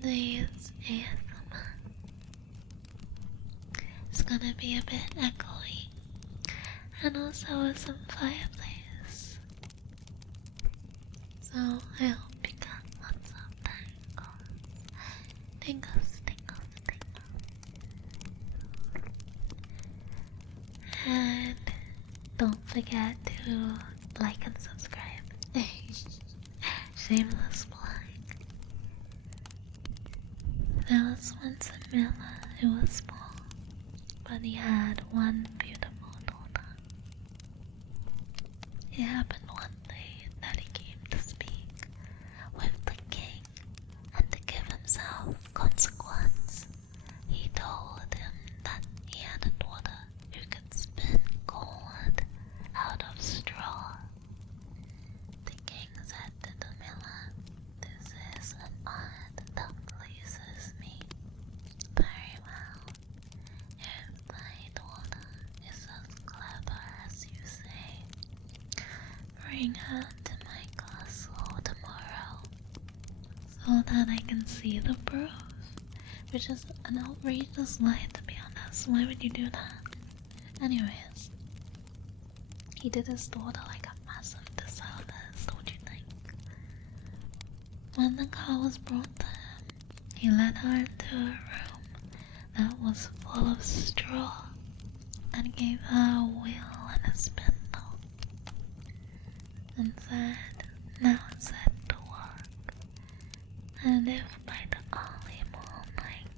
today's ASMR is gonna be a bit echoey and also with some fireplace. So I hope you got lots of tingles. And don't forget to like and subscribe. Shameless plug. There was once a miller who was small, but he had one beautiful daughter. It happened one day that he came to speak with the king, and to give himself consequence, he told him that he had a daughter who could spin gold out of straw. The king said to the miller, "This is an art that pleases me very well. If thy daughter is as clever as you say, bring her to my castle tomorrow so that I can see the proof." Which is an outrageous lie, to be honest. Why would you do that? Anyways, he did his daughter like a massive disservice, don't you think? When the girl was brought to him, he led her into a room that was full of straw and gave her a wheel and a spindle and said, "Now set to work, and if by the early morning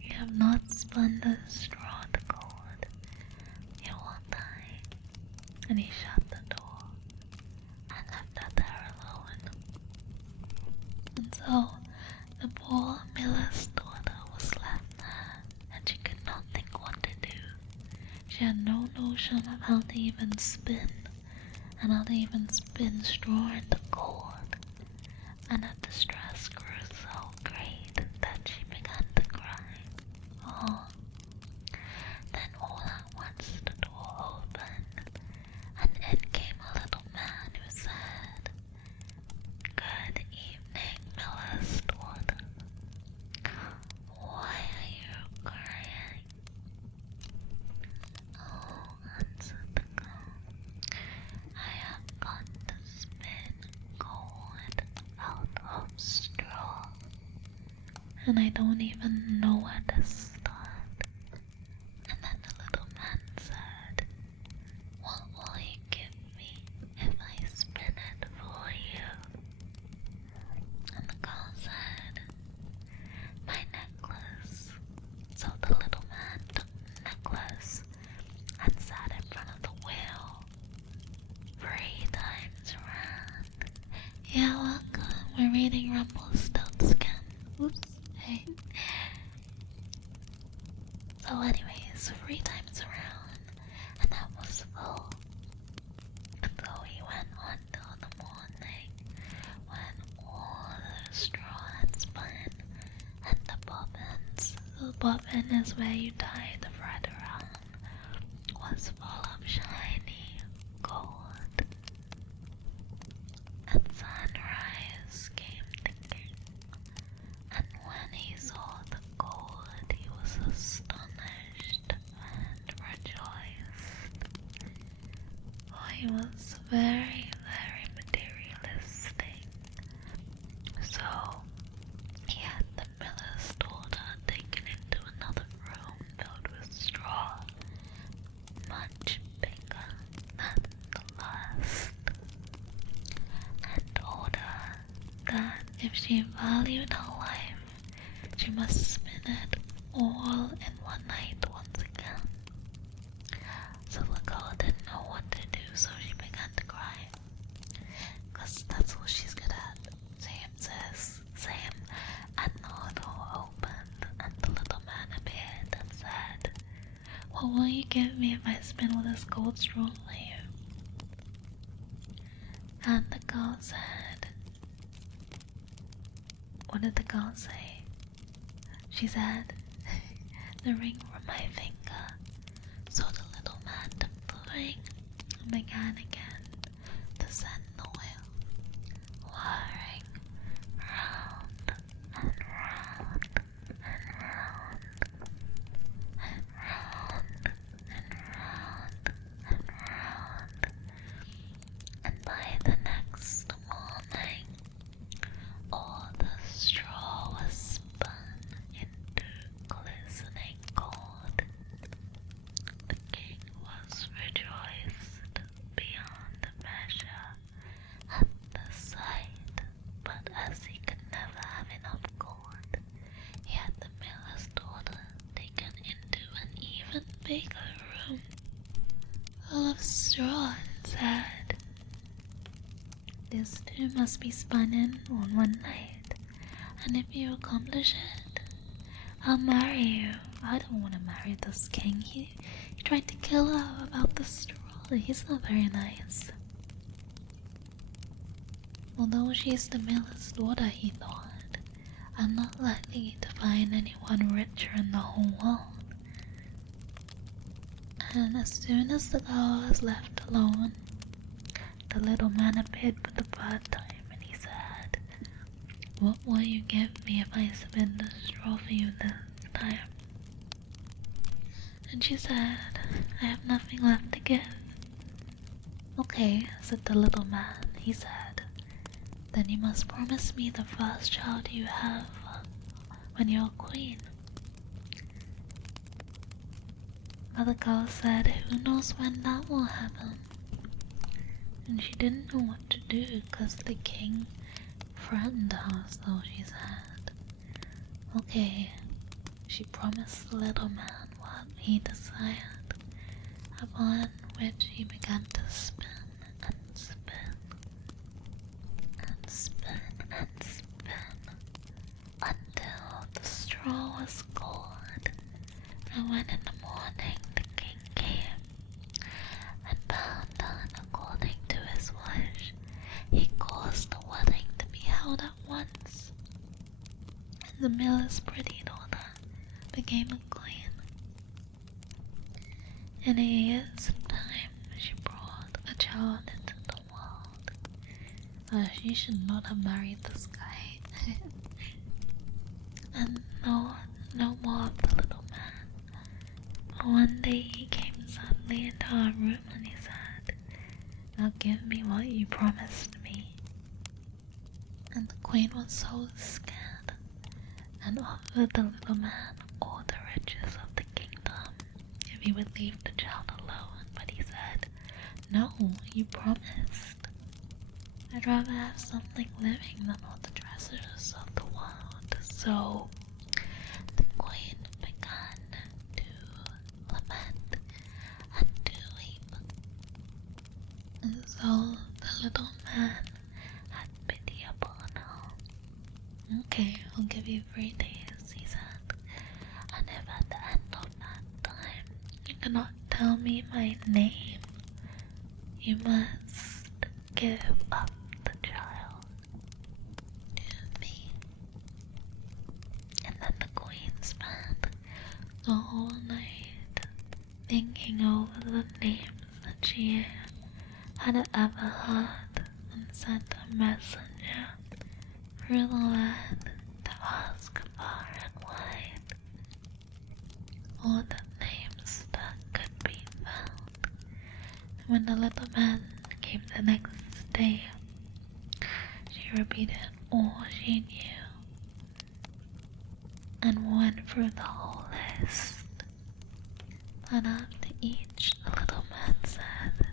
you have not spun the straw to gold, you will die." And he shut the door and left her there alone. And so the poor miller's daughter was left there, and she could not think what to do. She had no notion of how to even spin, and how to even spin straw into gold, and her distress grew so great that she began to cry. Oh, then all at once the door opened, and in came a little man who said, "Good evening, miller's daughter. Why are you crying?" "Oh," answered the girl, "I have got to spin gold out of straw, and I don't even know where to start." And then the little man said, "What will you give me if I spin it for you?" And the girl said, "My necklace." So the little man took the necklace and sat in front of the wheel 3 times around. "You're welcome. We're reading Rumpelstiltskin. Oops. Hey. So anyways, 3 times around, and that was full. And so he went on till the morning, when all the straw had spun, and the bobbins, the bobbin is where you tie the thread around, was full of shiny gold. And sunrise came the king, and when he saw the gold, he was astonished and rejoiced. For he was very, very materialistic. So he had the miller's daughter taken into another room filled with straw, much bigger than the last, and told her that if she valued her life, she must spin it all in one night once again. So the girl didn't know what to do, so she began to cry. 'Cause that's what she's good at. Same, sis, same. And the door opened, and the little man appeared and said, "What will you give me if I spin all this gold straw for you?" And the girl said, what did the girl say? She said, "The ring from my finger." So the little man took the ring and began again to send the wheel whirring round and round. straw and said, "This too must be spun in on one night, and if you accomplish it, I'll marry you." I don't want to marry this king. He tried to kill her about the straw. He's not very nice. Although she's the miller's daughter, he thought, I'm not likely to find anyone richer in the whole world. And as soon as the girl was left alone, the little man appeared for the third time, and he said, "What will you give me if I spin the straw for you this time?" And she said, "I have nothing left to give." "Okay," said the little man. He said, "Then you must promise me the first child you have when you're queen." But the girl said, "Who knows when that will happen?" And she didn't know what to do because the king threatened her, so she said, "Okay." She promised the little man what he desired, upon which he began to spin and spin and spin and spin until the straw was gold. And when in the morning the king came and found that, according to his wish, he caused the wedding to be held at once, and the miller's pretty daughter became a queen. In a year's time, she brought a child into the world. She should not have married this guy. And no more of the little man. One day he came suddenly into our room and he said, "Now give me what you promised me." And the queen was so scared and offered the little man all the riches of the kingdom if he would leave the child alone. But he said, "No, you promised. I'd rather have something living than all the treasures of the world." So the queen began to lament and to weep. And so the little man had pity upon her. "Okay, I'll give you 3 days," he said. "And if at the end of that time you cannot tell me my name, you must give up the child to me." And then the queen spent the whole night thinking over the names that she had ever heard, and sent a messenger through the land to ask far and wide all the names that could be found. And when the little man came the next day, she repeated all she knew and went through the whole list. But after each, the little man said,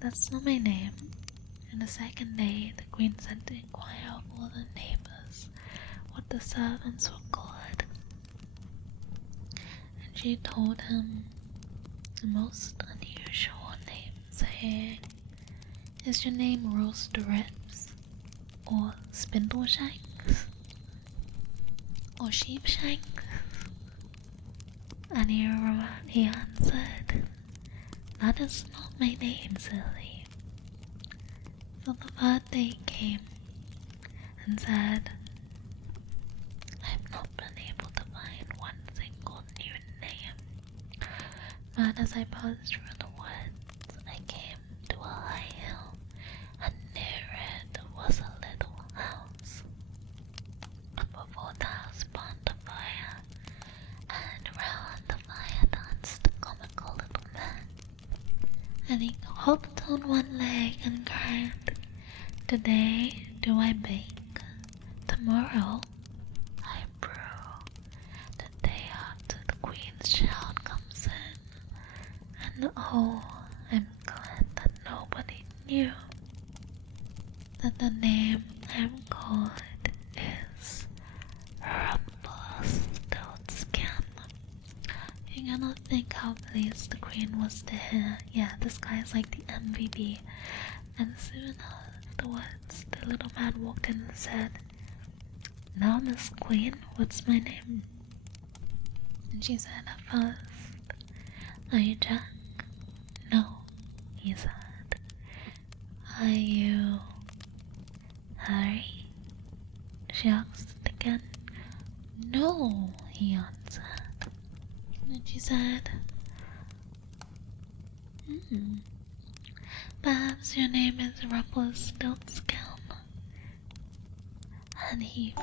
"That's not my name." And the second day, the queen sent to inquire of all the neighbors what the servants were called. And she told him the most unusual name, saying, "Is your name roast ribs, or spindle shanks, or sheep shanks?" And he answered, "That is not my name, silly." So the third day came and said, "I've not been able to find one single new name. But as I passed through the woods, I came to a high hill, and near it was a little house. And before the house burned a fire, and round the fire danced a comical little man. And he hopped on one leg and cried, 'Today do I bake, tomorrow I brew, the day after the queen's child comes in, and oh, I'm glad that nobody knew that the name I'm called is Rumpelstiltskin.'" You cannot think how pleased the queen was to hear, yet that this guy is like the MVP. And soon afterwards, the little man walked in and said, "Now, Miss Queen, what's my name?" And she said at first, "Are you Jack?" "No," he said. "Are you Harry?" she asked again. "No," he answered. And she said, "Perhaps your name is Rumpelstiltskin." And he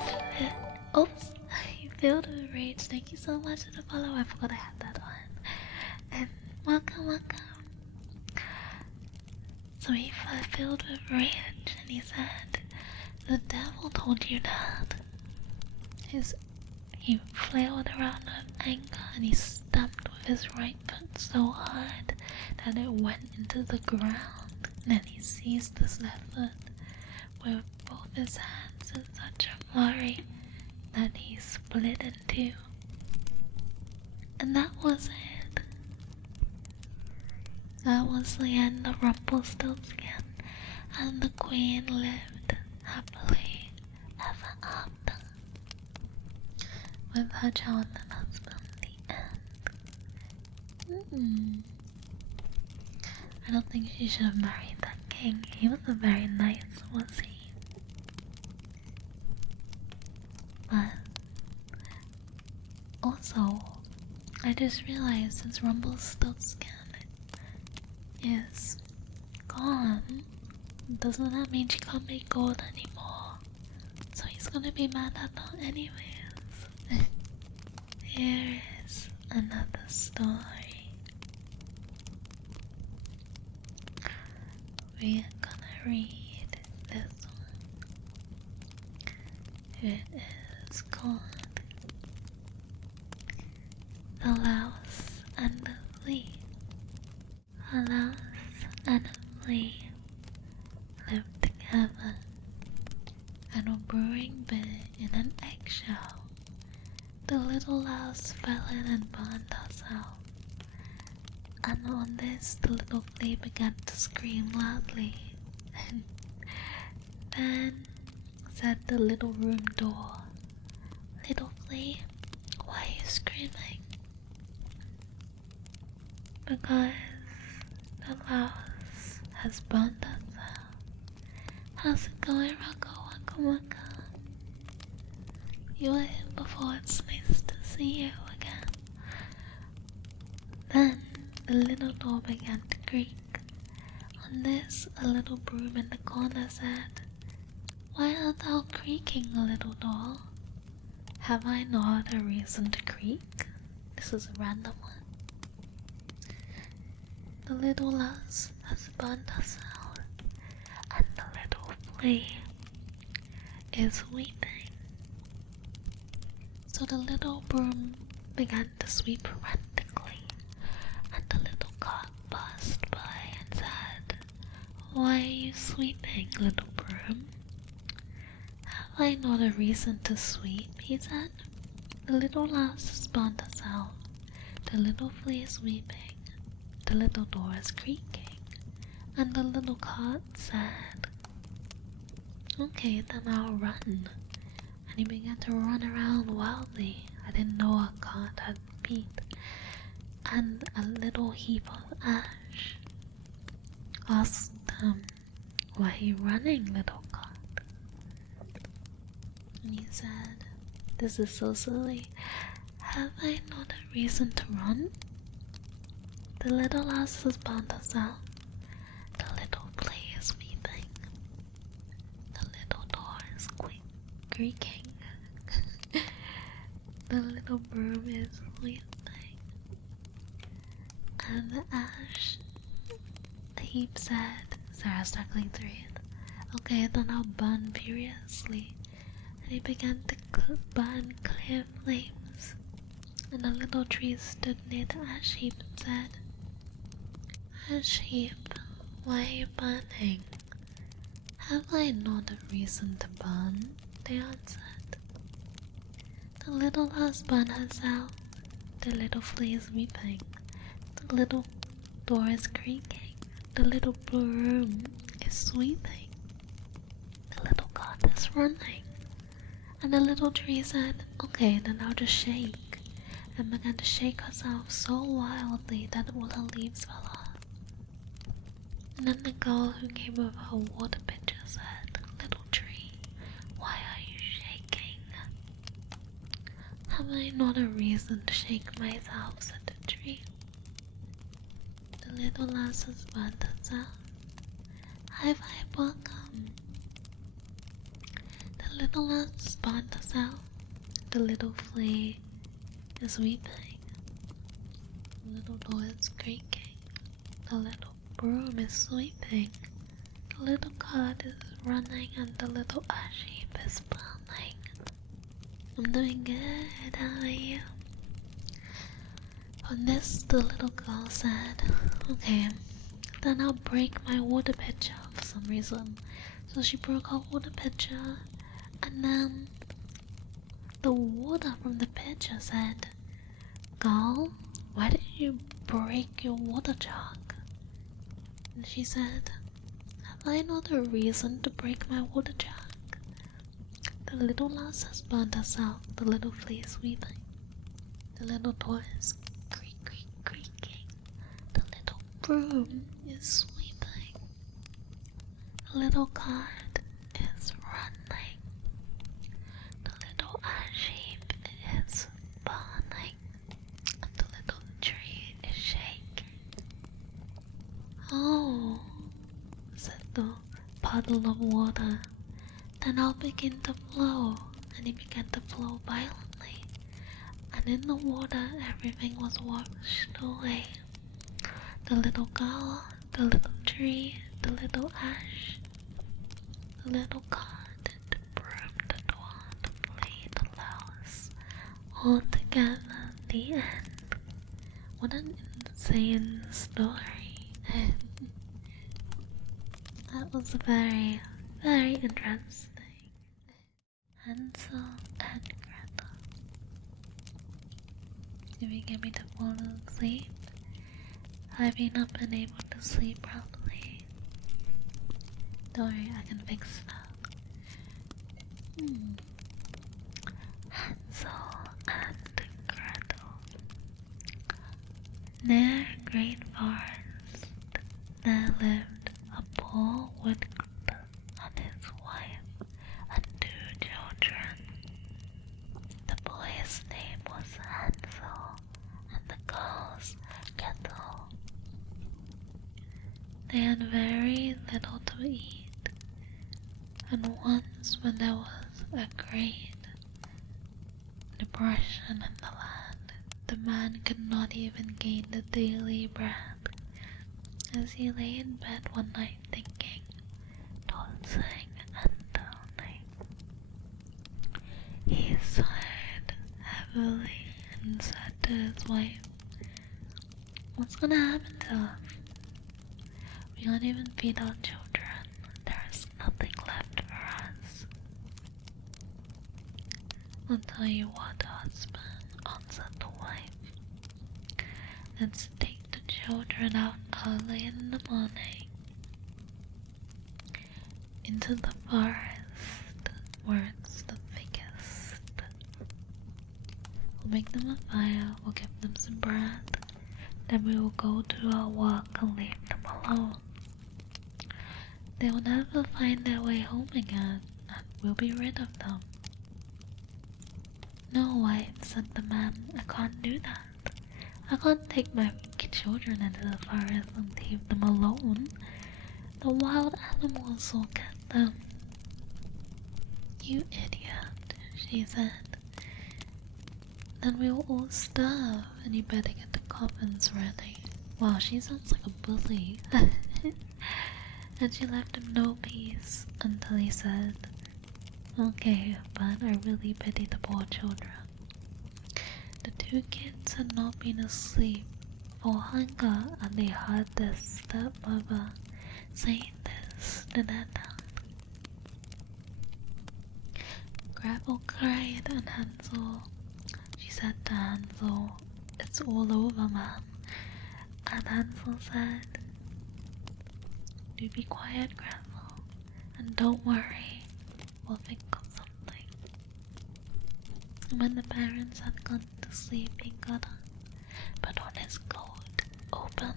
filled with rage. Thank you so much for the follow. I forgot I had that on. And welcome. So he filled with rage and he said, "The devil told you that." He flailed around with anger and he stamped with his right foot so hard that it went into the ground. And then he seized his left foot with both his hands in such a flurry that he split in two. And that was it. That was the end of Rumpelstiltskin, and the queen lived happily ever after with her child and husband. The end. I don't think she should have married that king. He wasn't very nice, was he? But also, I just realized since Rumpelstiltskin is gone, doesn't that mean she can't make gold anymore? So he's gonna be mad at her anyways. Here is another story. We're gonna read this one. It is called The Louse and the Flea. A louse and a flea lived together and were brewing beer in an eggshell. The little louse fell in and burned herself, and on this the little flea began to scream loudly. Then said the little room door, "Little flea, why are you screaming?" "Because the louse has burned herself." "How's it going, Rocco? Waka? You were here before, it's nice to see you again." Then the little door began to creak. On this, a little broom in the corner said, "Why art thou creaking, little door? Have I not a reason to creak?" This is a random one. The little louse has burned herself, and the little flea is weeping. So the little broom began to sweep frantically, and the little cart passed by and said, "Why are you sweeping, little broom?" "Have I not a reason to sweep?" he said. "The little louse has burned herself, the little flea is weeping, the little door is creaking, and the little cart said, 'Okay, then I'll run.' And he began to run around wildly. I didn't know a cart had feet. And a little heap of ash asked him, 'Why are you running, little cart?' And he said, 'This is so silly. Have I not a reason to run? The little louse has burned herself, the little flea is weeping, the little door is creaking, the little broom is weeping.' And the ash heap said," Sarah's struggling to read, "Okay, then I'll burn furiously." And he began to burn clear flames. And a little tree stood near the ash heap and said, "Ash heap, why are you burning?" "Have I not a reason to burn?" they answered. "The little louse burned herself, the little flea is weeping, the little door is creaking, The little broom is sweeping. The little cat is running. And the little tree said, okay, then I'll just shake. And began to shake herself so wildly that all her leaves fell off. And then the girl who came with her water pitcher said, little tree, why are you shaking? Have I not a reason to shake myself, said the tree. The little lass has burnt herself. High five, welcome. The little lass burnt herself. The little flea is weeping. The little door is creaking. The little broom is sweeping. The little cat is running and the little ash heap is burning. I'm doing good, how are you? On this, the little girl said, okay, then I'll break my water pitcher for some reason. So she broke her water pitcher, and then the water from the pitcher said, girl, why did you break your water jug? And she said, have I not a reason to break my water jug? The little lass has burnt herself, the little flea is weeping. The little door is creaking. The little broom is sweeping. The little cat is running. The little ash heap is burning. And the little tree is shaking. Oh, said the puddle of water. Then I'll begin to flow. And he began to flow violently. And in the water everything was washed away. The little girl, the little tree, the little ash, the little cat, the broom, the door, the flea, the louse, all together at the end. What an insane story. That was very, very interesting. Hansel and Gretel. If you get me to fall asleep, have you not been able to sleep properly? Don't worry, I can fix that. Hansel and Gretel. Near a great forest, there lived a poor woodcutter and his wife and 2 children. The boy's name was Hansel and the girl's Gretel. They had very little to eat, and once when there was a great depression in the land, the man could not even gain the daily bread. As he lay in bed one night thinking, tossing and turning, he sighed heavily and said to his wife, what's gonna happen to us? We can't even feed our children. There's nothing left for us. I'll tell you what, husband, answered the wife. Let's take the children out early in the morning into the forest where it's the thickest. We'll make them a fire, we'll give them some bread, then we will go to our work and leave them alone. They will never find their way home again, and we'll be rid of them. No, wife, said the man, I can't do that. I can't take my children into the forest and leave them alone. The wild animals will get them. You idiot, she said. Then we will all starve, and you better get the coffins ready. Wow, she sounds like a bully. And she left him no peace until he said, okay, but I really pity the poor children. The 2 kids had not been asleep for hunger, and they heard their stepmother saying this to their dad. Gretel cried, and she said to Hansel, it's all over, man. And Hansel said, Do be quiet, Gretel, and don't worry, we'll think of something. When the parents had gone to sleep, he got up, put on his coat, opened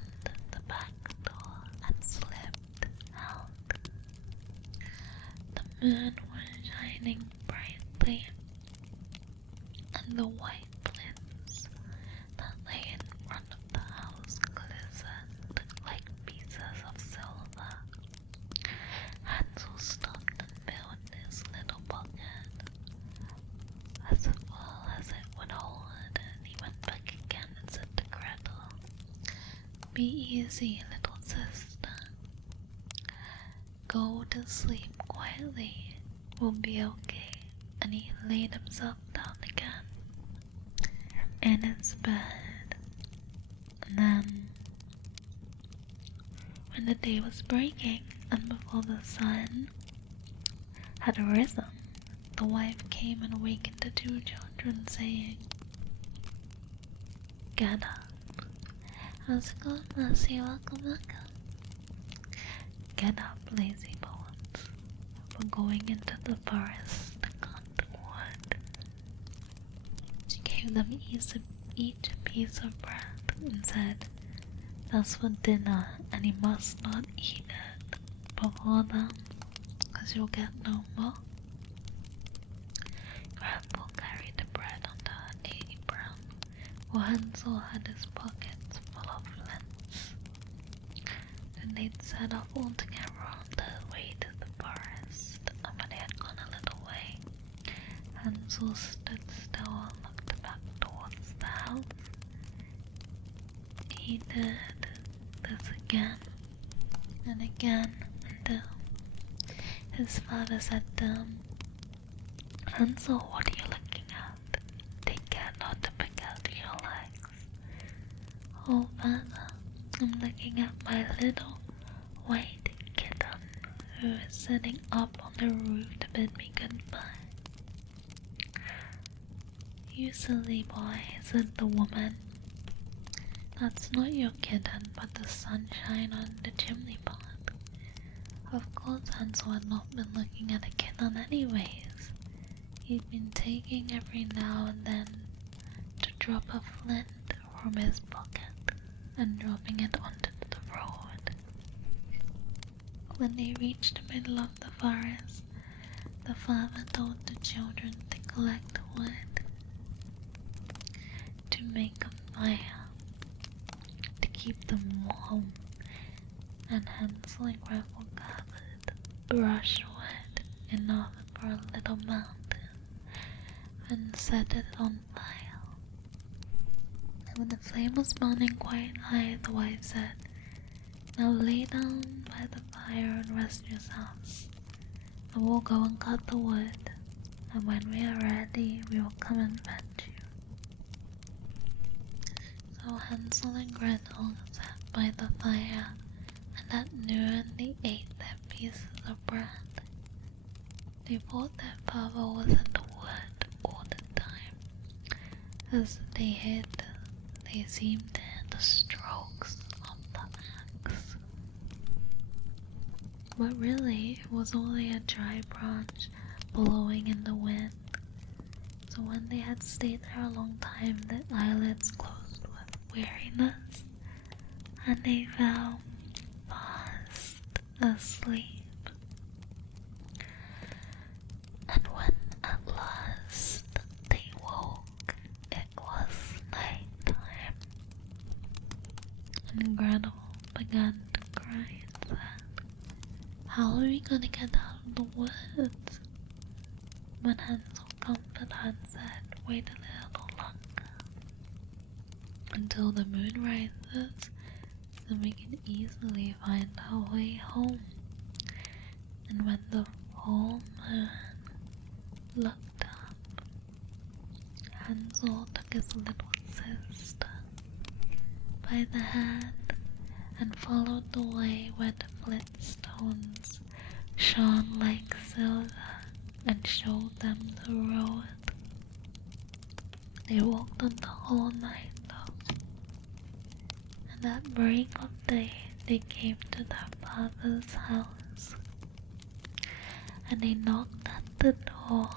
the back door, and slipped out. The moon was shining brightly, and the white flints that lay in front of the house glistened like pieces of silver. Hansel stopped and filled his little pocket as full as it would hold, and he went back again and said to Gretel, "Be easy, little sister. Go to sleep quietly. We'll be okay." And he laid himself down again in his bed. And then, when the day was breaking and before the sun had risen, the wife came and awakened the two children, saying, "Get up. How's it going, Lassie? Welcome, welcome. Get up, lazy bones. We're going into the forest to cut wood." She gave them each a piece of bread and said, "That's for dinner, and you must not eat it before then, 'cause you'll get no more." Gretel carried the bread under her apron, while Hansel had his pockets full of flints. Then they'd set off all together on their way to the forest, and when they had gone a little way, Hansel stood still and looked back towards the house. He did this again and again until his father said to him, "Hansel, what are you looking at? Take care not to pick out your legs." "Oh, father, I'm looking at my little white kitten who is sitting up on the roof to bid me goodbye." "You silly boy," said the woman. "That's not your kitten, but the sunshine on the chimney pot." Of course Hansel had not been looking at a kitten anyways. He'd been taking every now and then to drop a flint from his pocket and dropping it onto the road. When they reached the middle of the forest, the father told the children to collect wood to make a fire to keep them warm, and Hansel and Gretel gathered brushwood enough for a little mountain and set it on fire. And when the flame was burning quite high, the wife said, "Now lay down by the fire and rest yourselves, and we'll go and cut the wood, and when we are ready, we will come and fetch you." So Hansel and Gretel sat by the fire, and at noon they ate their pieces of bread. They thought their father was in the wood all the time. As they hid, they seemed to hear the strokes of the axe. But really, it was only a dry branch blowing in the wind. So when they had stayed there a long time, their eyelids closed with weariness, and they fell fast asleep. And when at last they woke, it was nighttime, and Gretel began to cry and said, "How are we gonna get out of the woods?" But Hansel comforted her and said, "Wait a little longer, until the moon rises, then we can easily find our way home." And when the full moon looked up, Hansel took his little sister by the hand and followed the way where the flintstones shone like silver and showed them the road. They walked on the whole night though, and at break of day they came to their father's house, and they knocked at the door,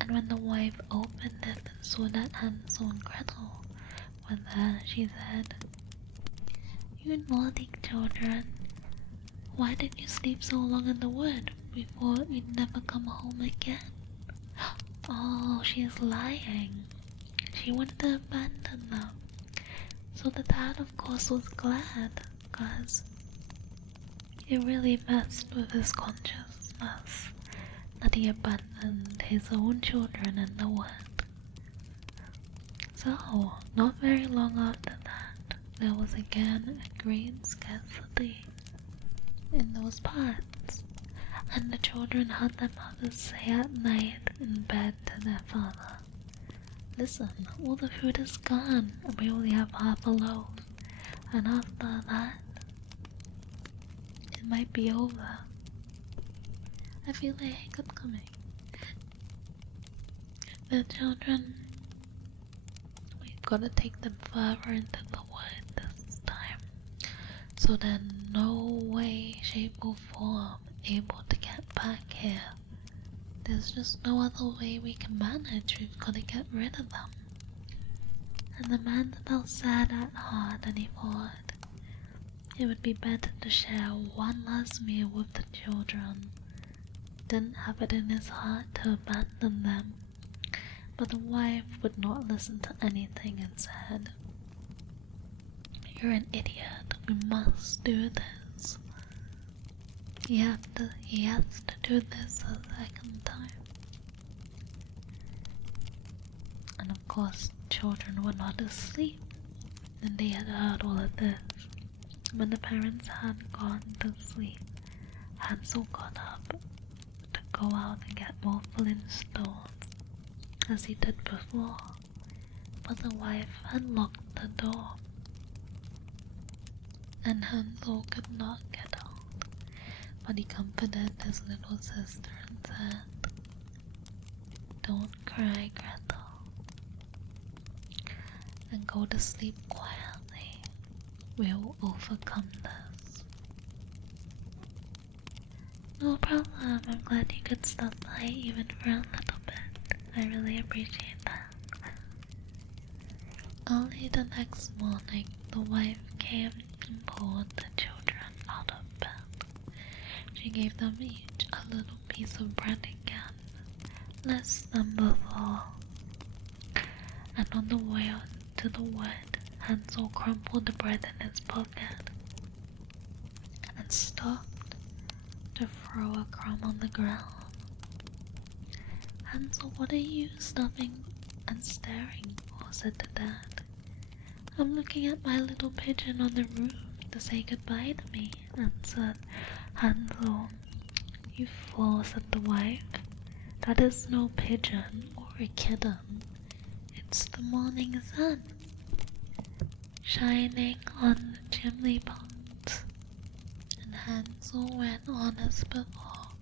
and when the wife opened it and saw that Hansel and Gretel were there, she said, "You naughty children, why did you sleep so long in the wood? We thought you'd never come home again." Oh, she's lying. She wanted to abandon them. So the dad, of course, was glad, because it really messed with his consciousness that he abandoned his own children in the wood. So, not very long after that, there was again a great scarcity in those parts, and the children heard their mothers say at night in bed to their father, "Listen, all the food is gone, and we only have half a loaf, and after that, it might be over." I feel a hiccup coming. The children, we've got to take them further into the wood this time, so they're no way, shape or form able to get back here. There's just no other way we can manage. We've got to get rid of them. And the man felt sad at heart, and he thought it would be better to share one last meal with the children. Didn't have it in his heart to abandon them, but the wife would not listen to anything and said, "You're an idiot, we must do this. He has to do this a second time." And of course, children were not asleep, and they had heard all of this. When the parents had gone to sleep, Hansel got up to go out and get more flintstones, as he did before, but the wife had locked the door, and Hansel could not get out. But he comforted his little sister and said, "Don't cry, Gretel, and go to sleep quietly. We'll overcome this." "No problem, I'm glad you could stop by even for a little bit. I really appreciate that." Only the next morning, the wife came and pulled the children out of bed. She gave them each a little piece of bread again, less than before. And on the way to the wood, Hansel crumpled the bread in his pocket and stopped to throw a crumb on the ground. "Hansel, what are you stopping and staring for?" said the dad. "I'm looking at my little pigeon on the roof to say goodbye to me," answered Hansel. "You fool," said the wife. "That is no pigeon or a kitten. It's the morning sun, shining on the chimney pot." And Hansel went on as before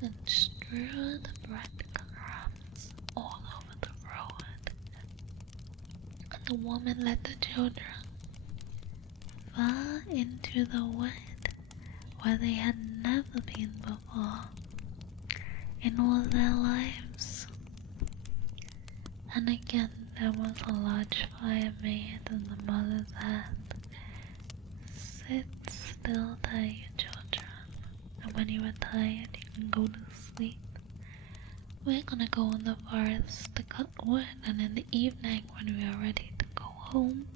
and strewed the breadcrumbs all over the road. And the woman led the children far into the wood, where they had never been before in all their lives. And again there was a large fire made, and the mother said, "Sit still there, you children, and when you are tired you can go to sleep. We're gonna go in the forest to cut wood, and in the evening when we are ready to go home,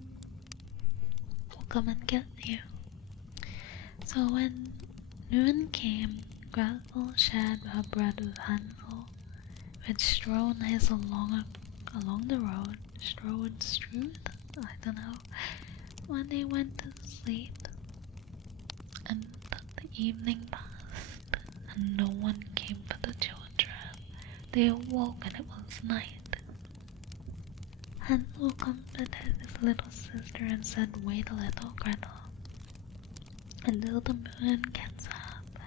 we'll come and get you." So when noon came, Gretel shared her bread with Hansel, which strewn his along the road, strewed, I don't know, when they went to sleep. And the evening passed, and no one came for the children. They awoke and it was night. Hansel comforted his little sister and said, "Wait a little, Gretel, until the moon gets up.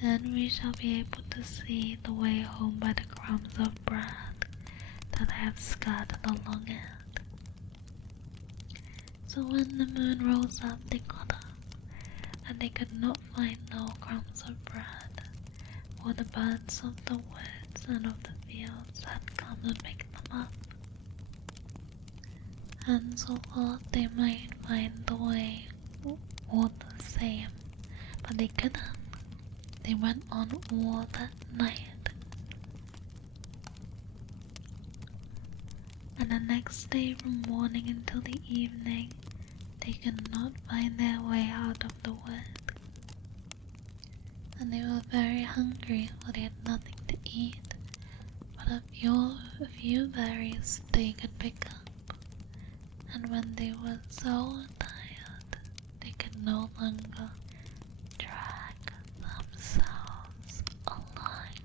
Then we shall be able to see the way home by the crumbs of bread that I have scattered along it." So when the moon rose up, they got up and they could not find no crumbs of bread, for the birds of the woods and of the fields had come and picked them up. Hansel thought they might find the way all the same, but they couldn't. They went on all that night. And the next day from morning until the evening, they could not find their way out of the wood. And they were very hungry, for they had nothing to eat, but a few berries they could pick up. And when they were so tired, they could no longer drag themselves along.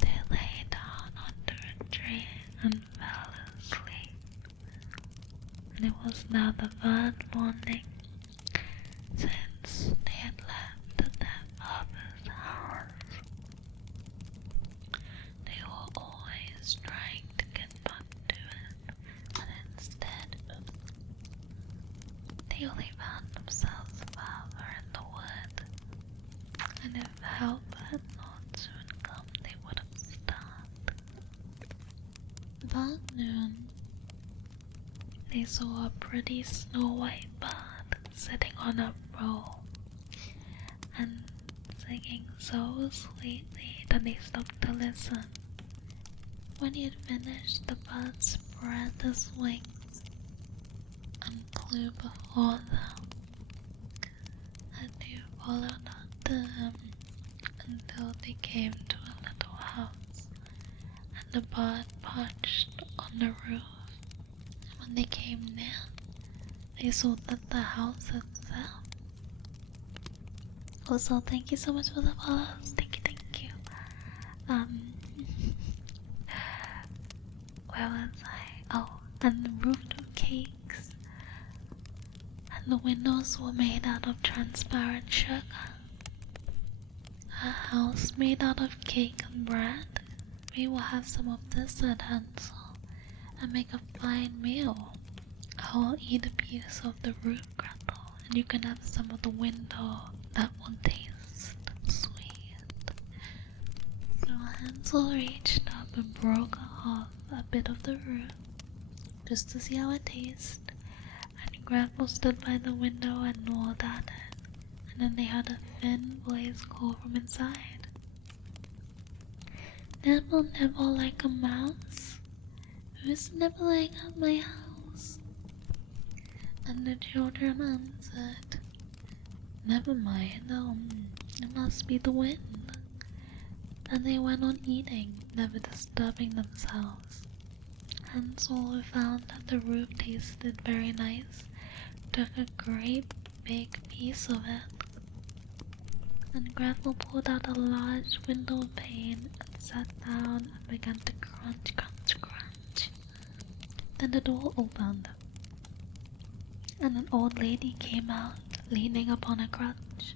They lay down under a tree and fell asleep. And it was now the third morning since they had left their father's house. They were always trying to get back to it, and instead they only found themselves further in the wood. And if help had not soon come, they would have starved. About noon, they saw a pretty snow-white bird sitting on a roll and singing so sweetly that they stopped to listen. When he had finished, the bird spread his wings and flew before them, and they followed after him until they came to a little house, and the bird perched on the roof. When they came near, they saw that the house itself. Also, thank you so much for the follows. Thank you. Where was I? Oh, and the roof of cakes, and the windows were made out of transparent sugar. A house made out of cake and bread. We will have some of this, said Hansel, and make a fine meal. I will eat a piece of the root, Gretel, and you can have some of the window. That will taste sweet. So Hansel reached up and broke off a bit of the root, just to see how it tasted, and Gretel stood by the window and gnawed at it, and then they heard a thin voice call from inside. Nibble, nibble like a mouse, who's nibbling at my house? And the children answered, never mind, it must be the wind. And they went on eating, never disturbing themselves. Hansel, who found that the root tasted very nice, took a great big piece of it. And Gretel pulled out a large window pane and sat down and began to crunch, crunch, crunch. Then the door opened, and an old lady came out, leaning upon a crutch.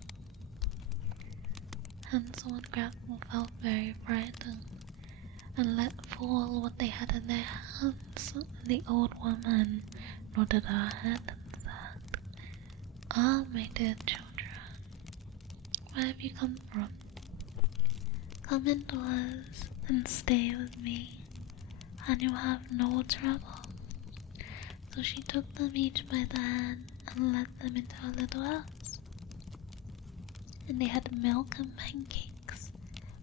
Hansel and Gretel felt very frightened, and let fall what they had in their hands. The old woman nodded her head and said, "Ah, my dear children, where have you come from? Come indoors and stay with me, and you'll have no trouble." So she took them each by the hand and led them into a little house. And they had milk and pancakes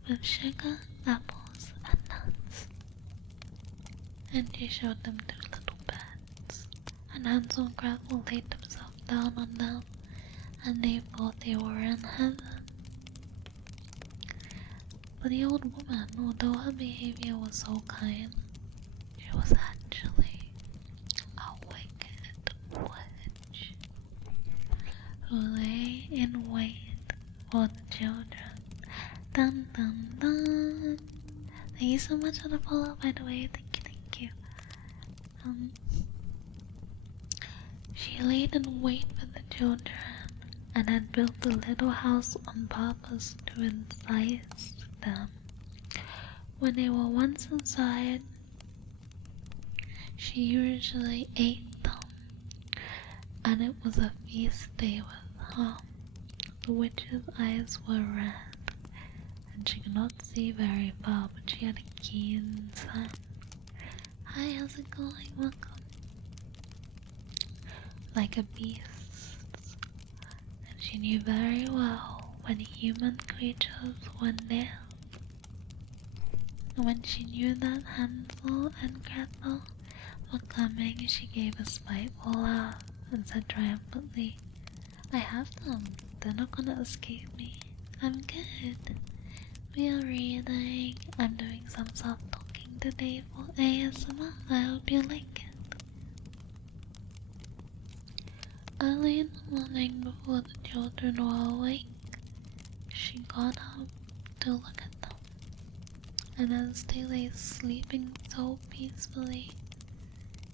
with sugar, apples, and nuts. And she showed them 2 little beds, and Hansel and Gretel laid themselves down on them, and they thought they were in heaven. But the old woman, although her behavior was so kind, she was actually a wicked witch who lay in wait for the children. Dun dun dun. Thank you so much for the follow, by the way. Thank you. She laid in wait for the children and had built a little house on purpose to entice them. When they were once inside, she usually ate them, and it was a feast day with them. her. The witch's eyes were red, and she could not see very far, but she had a keen scent. Hi, how's it going? Welcome. Like a beast, and she knew very well when human creatures were near. When she knew that Hansel and Gretel were coming, she gave a spiteful laugh and said triumphantly, I have them. They're not gonna escape me. I'm good. We are reading. I'm doing some soft talking today for ASMR. I hope you like it. Early in the morning, before the children were awake, she got up to look at them. And as they lay sleeping so peacefully,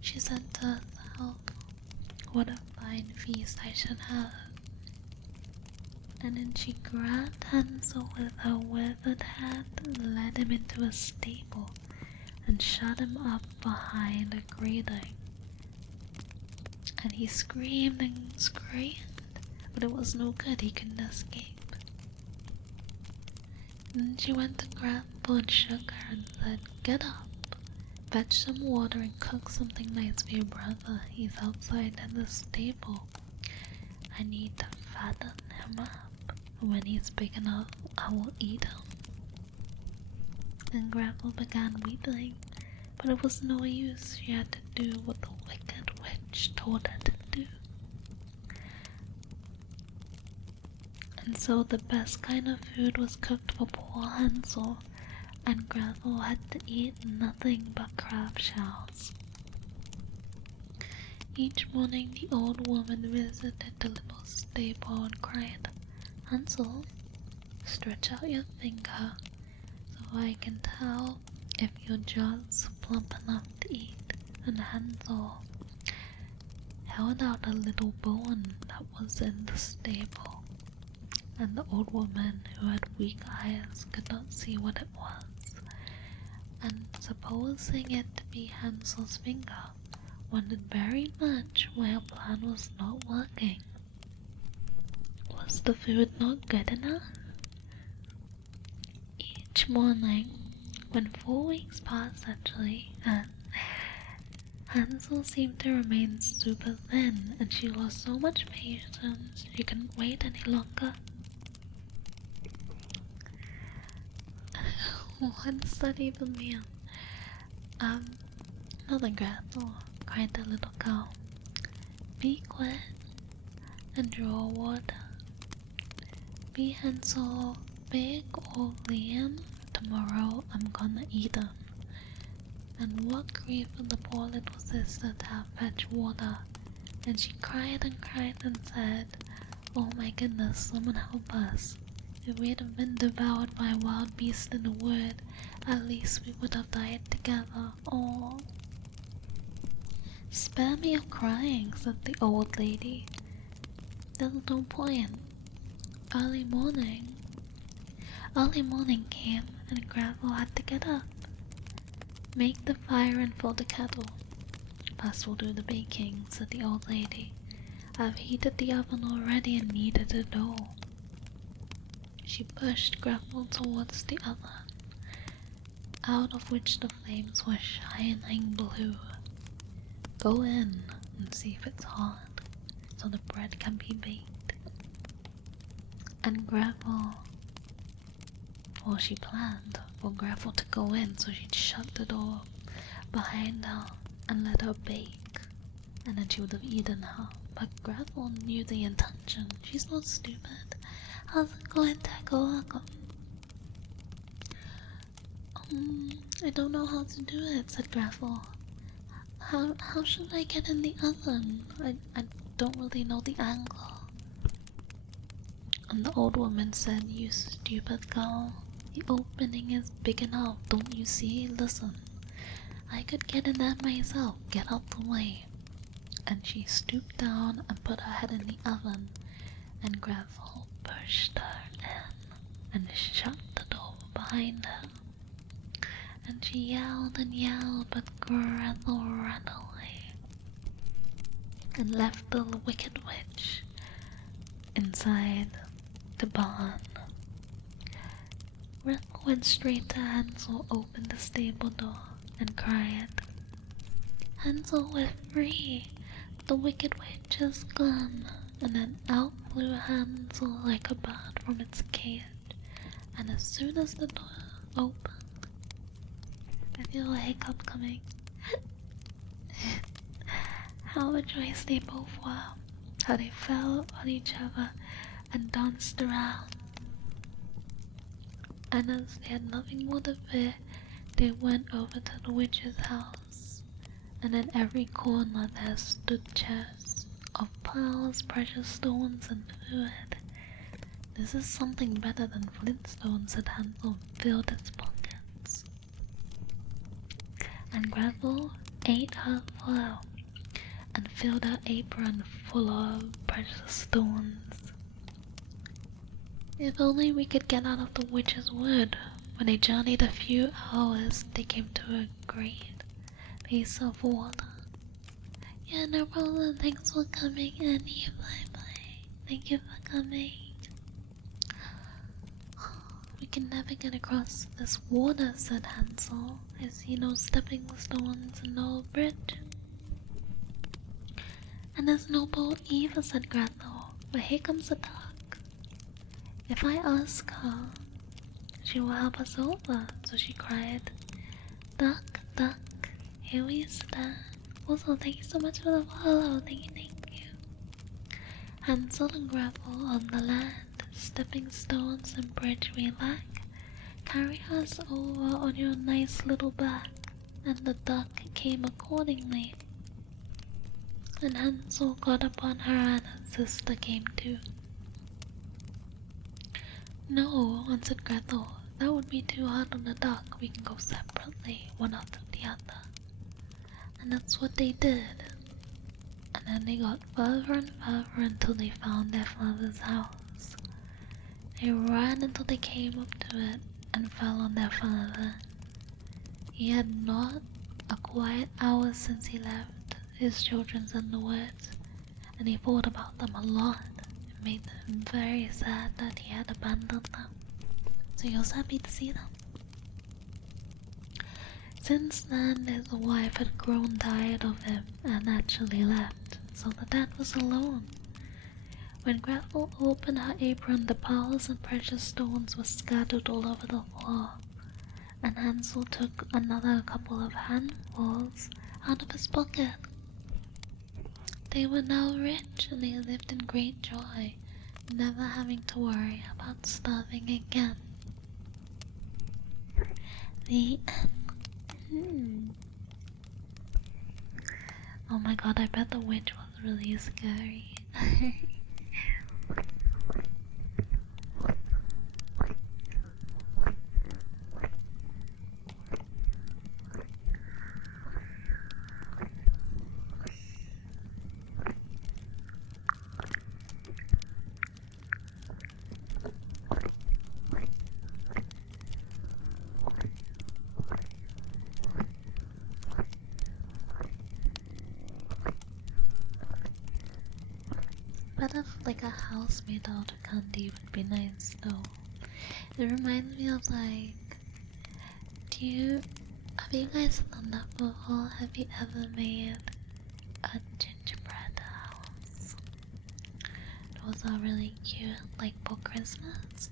she said to herself, what a fine feast I should have. And then she grabbed Hansel with her withered hand and led him into a stable and shut him up behind a grating. And he screamed and screamed, but it was no good, he couldn't escape. Then she went to Grandpa and shook her and said, get up, fetch some water and cook something nice for your brother. He's outside in the stable. I need to fatten him up. When he's big enough, I will eat him. Then Grandpa began weeping, but it was no use. She had to do what the wicked witch told her to do. And so the best kind of food was cooked for poor Hansel, and Gretel had to eat nothing but crab shells. Each morning the old woman visited the little stable and cried, Hansel, stretch out your finger so I can tell if you're just plump enough to eat. And Hansel held out a little bone that was in the stable, and the old woman, who had weak eyes, could not see what it was, and supposing it to be Hansel's finger, wondered very much why her plan was not working. Was the food not good enough? Each morning, when 4 weeks passed actually, Hansel seemed to remain super thin, and she lost so much patience she couldn't wait any longer. What does that even mean? Mother Gretel, cried the little cow, be quick and draw water. Be Hansel big or lean, tomorrow I'm gonna eat him. And what grief for the poor little sister to have fetch water, and she cried and said, oh my goodness, someone help us. If we'd have been devoured by wild beasts in the wood, at least we would have died together. Oh. Spare me your crying, said the old lady. There's no point. Early morning came, and Gretel had to get up. Make the fire and fill the kettle. First we'll do the baking, said the old lady. I've heated the oven already and kneaded the dough. She pushed Gretel towards the oven, out of which the flames were shining blue. Go in and see if it's hot, so the bread can be baked. And Gretel, well, she planned for Gretel to go in so she'd shut the door behind her and let her bake, and then she would have eaten her. But Gretel knew the intention. She's not stupid. How's it going, Taco? I don't know how to do it, said Gretel. How should I get in the oven? I don't really know the angle. And the old woman said, you stupid girl. The opening is big enough, don't you see? Listen. I could get in there myself. Get out the way. And she stooped down and put her head in the oven, and Gretel pushed her in and shut the door behind her. And she yelled and yelled, but Gretel ran away and left the wicked witch inside the barn. Gretel went straight to Hansel, opened the stable door, and cried, "Hansel, we're free! The wicked witch is gone!" And then out flew Hansel like a bird from its cage, and as soon as the door opened, I feel a hiccup coming. How rejoiced they both were, how they fell on each other and danced around. And as they had nothing more to fear, they went over to the witch's house, and in every corner there stood chests of pearls, precious stones, and food. "This is something better than flintstones," said Hansel, and filled his pockets. And Gretel ate her fill, and filled her apron full of precious stones. If only we could get out of the witch's wood. When they journeyed a few hours, they came to a great piece of water. "Yeah, no problem. Thanks for coming, Annie. Bye-bye. Thank you for coming." "We can never get across this water," said Hansel. "I see no stepping stones and no bridge." "And there's no boat either," said Gretel. "But here comes a duck. If I ask her, she will help us over." So she cried, "Duck, duck, here we stand." Also, thank you so much for the follow. Thank you. Hansel and Gretel on the land, stepping stones and bridge we lack. Carry us over on your nice little back. And the duck came accordingly. And Hansel got upon her and her sister came too. "No," answered Gretel, "that would be too hard on the duck. We can go separately, one after the other." And that's what they did. And then they got further and further until they found their father's house. They ran until they came up to it and fell on their father. He had not a quiet hour since he left his children in the woods, and he thought about them a lot. It made him very sad that he had abandoned them, so he was happy to see them. Since then, his wife had grown tired of him and actually left, so the dad was alone. When Gretel opened her apron, the pearls and precious stones were scattered all over the floor, and Hansel took another couple of handfuls out of his pocket. They were now rich, and they lived in great joy, never having to worry about starving again. The end. Oh my god, I bet the witch was really scary. But if like a house made out of candy would be nice though. It reminds me of like, have you guys done that before? Have you ever made a gingerbread house? Those are really cute, like for Christmas.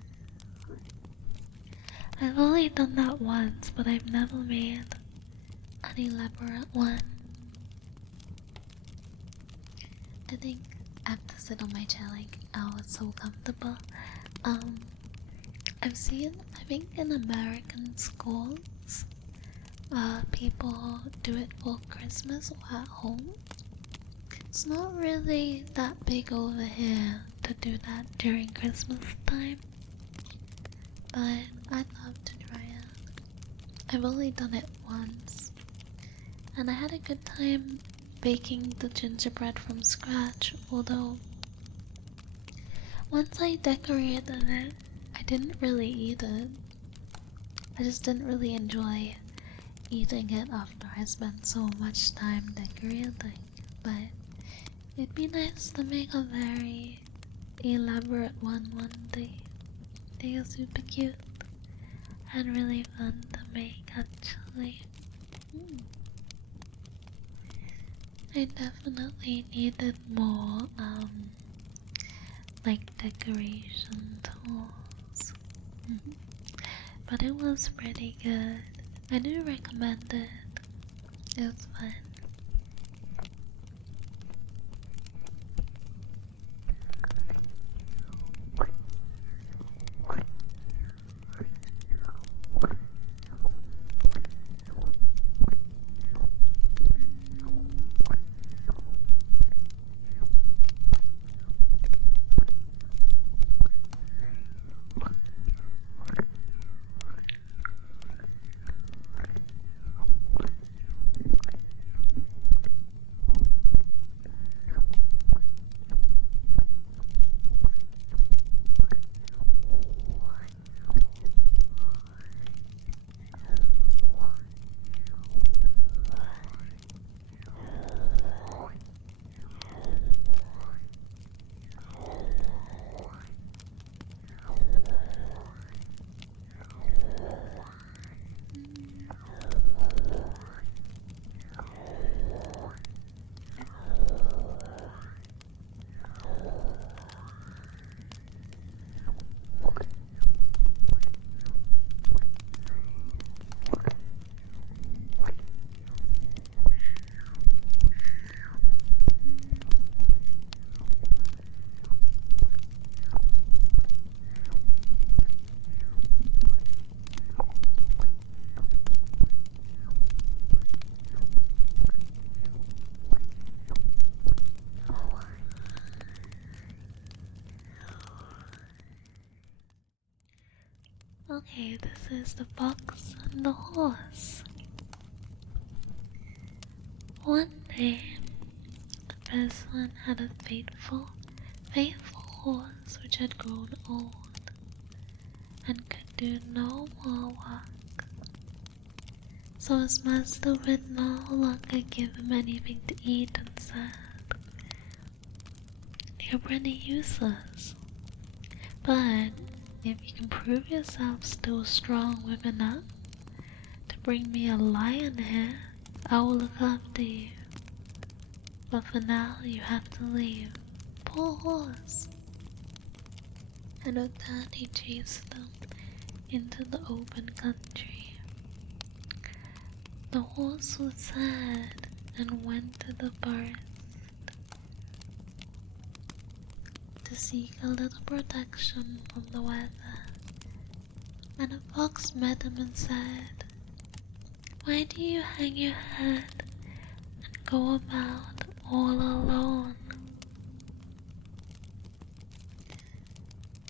I've only done that once, but I've never made an elaborate one. I think I have to sit on my chair like, oh, it's so comfortable. I've seen, I think in American schools, people do it for Christmas or at home. It's not really that big over here to do that during Christmas time, but I'd love to try it. I've only done it once, and I had a good time baking the gingerbread from scratch, although once I decorated it, I didn't really eat it. I just didn't really enjoy eating it after I spent so much time decorating, but it'd be nice to make a very elaborate one day. They are super cute and really fun to make actually. I definitely needed more like decoration tools. But it was pretty good. I do recommend it. It was fun. Okay, this is the fox and the horse. One day, the person had a faithful horse which had grown old and could do no more work. So his master would no longer give him anything to eat and said, "You're pretty useless, but if you can prove yourself still strong with enough to bring me a lion here, I will look after you. But for now, you have to leave." Poor horse. And with that, he chased them into the open country. The horse was sad and went to the forest to seek a little protection from the weather. And a fox met him and said, "Why do you hang your head and go about all alone?"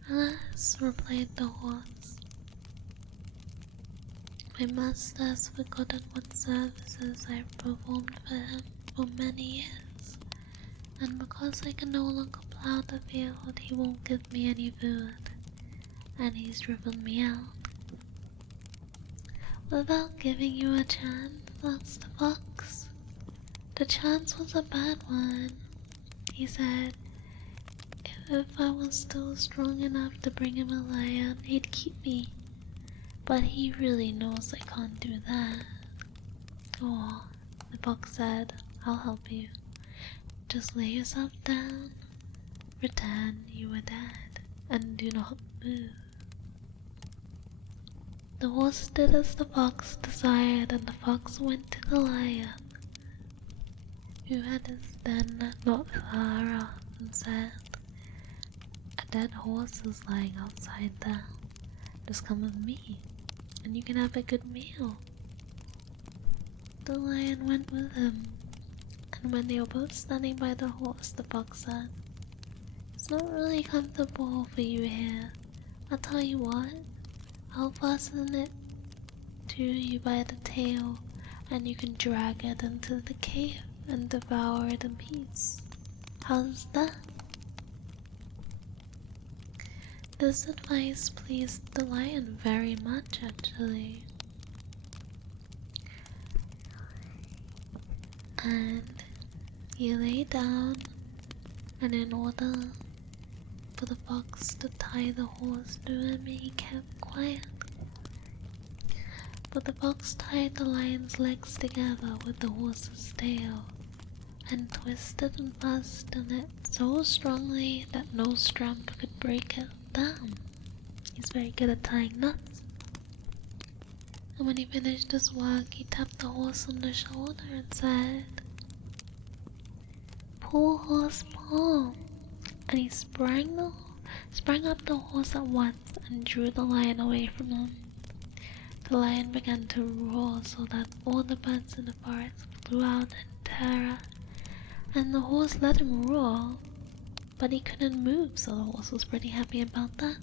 "Alas," replied the horse, "my master has forgotten what services I've performed for him for many years, and because I can no longer plow the field, he won't give me any food, and he's driven me out." "Without giving you a chance," asked the fox. "The chance was a bad one," he said. "If I was still strong enough to bring him a lion, he'd keep me. But he really knows I can't do that." "Oh," the fox said, "I'll help you. Just lay yourself down, pretend you were dead, and do not move." The horse did as the fox desired, and the fox went to the lion, who had his den not far off, and said, "A dead horse is lying outside there. Just come with me, and you can have a good meal." The lion went with him, and when they were both standing by the horse, the fox said, "It's not really comfortable for you here. I'll tell you what, I'll fasten it to you by the tail, and you can drag it into the cave and devour it in peace. How's that?" This advice pleased the lion very much, actually. And he lay down, and in order for the fox to tie the horse to him, and he kept quiet. But the fox tied the lion's legs together with the horse's tail, and twisted and fussed in it so strongly that no strap could break it down. He's very good at tying knots. And when he finished his work, he tapped the horse on the shoulder and said, "Pull, horse, pull." And he sprang up the horse at once and drew the lion away from him. The lion began to roar so that all the birds in the forest flew out in terror, and the horse let him roar, but he couldn't move, so the horse was pretty happy about that.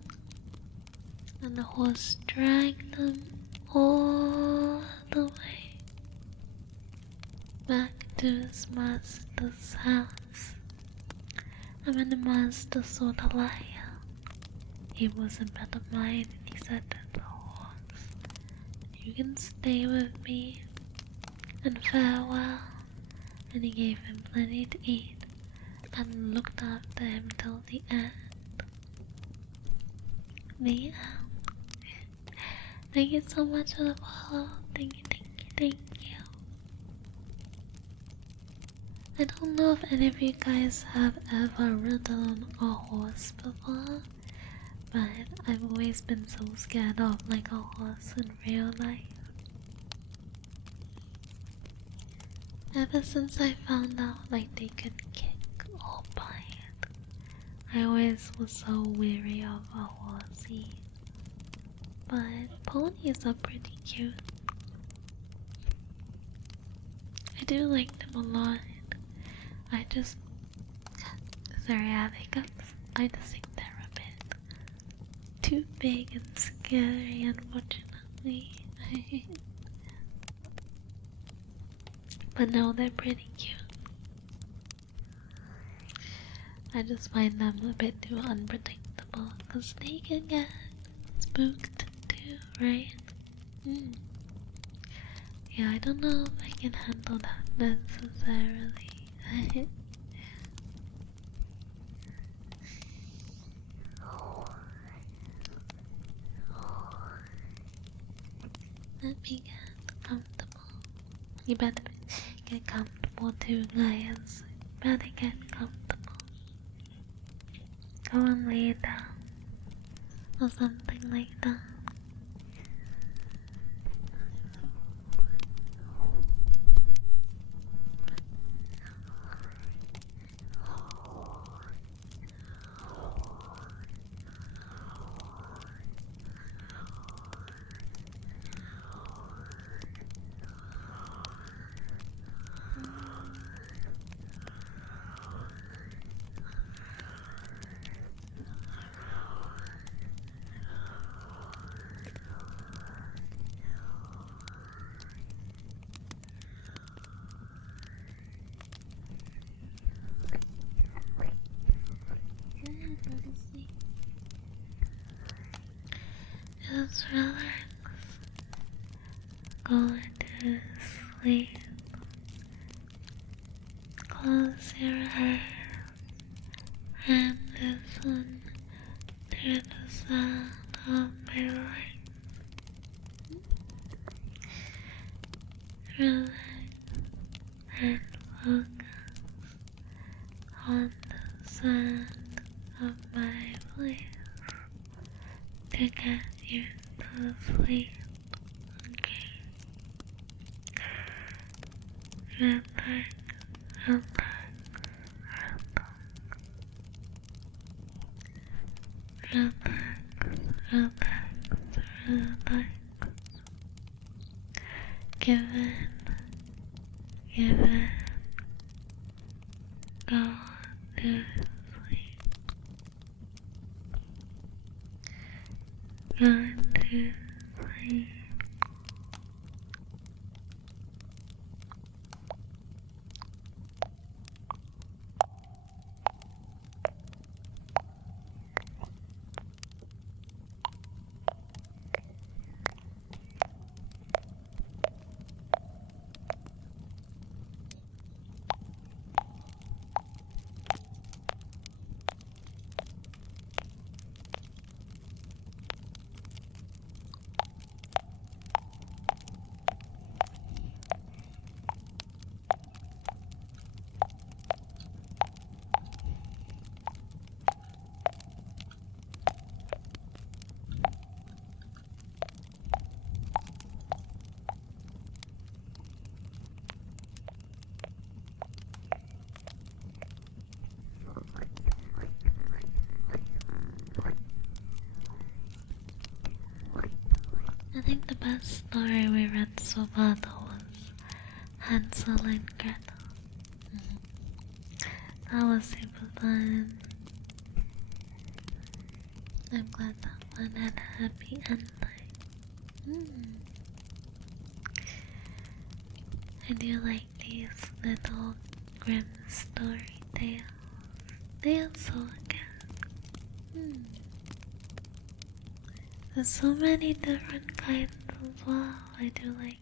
And the horse dragged him all the way back to his master's house. And when the master saw the lion, he was in better mind, and he said to the horse, "You can stay with me, and farewell." And he gave him plenty to eat, and looked after him till the end. The end. Thank you so much for the follow. Thank you, thank you, thank you. I don't know if any of you guys have ever ridden a horse before, but I've always been so scared of like a horse in real life. Ever since I found out like they could kick or bite, I always was so weary of a horsey. But ponies are pretty cute. I do like them a lot. Sorry, I have hiccups. I just think they're a bit too big and scary, unfortunately. But no, they're pretty cute. I just find them a bit too unpredictable, because they can get spooked too, right? Yeah, I don't know if I can handle that necessarily. Let me get comfortable. You better get comfortable too, guys. Better get comfortable. Go and lay down, or something like that. Just relax. Go to sleep. Close your eyes and listen to the sound of my voice. Relax and focus on the sound of my voice to get you to sleep. Okay. Relax, relax, relax. Give in. Go to sleep. Go to sleep. last story we read so far was Hansel and Gretel. That was super fun. I'm glad that one had a happy ending. I do like these little grim story tales. They are so good. There's so many different kinds as well. I do like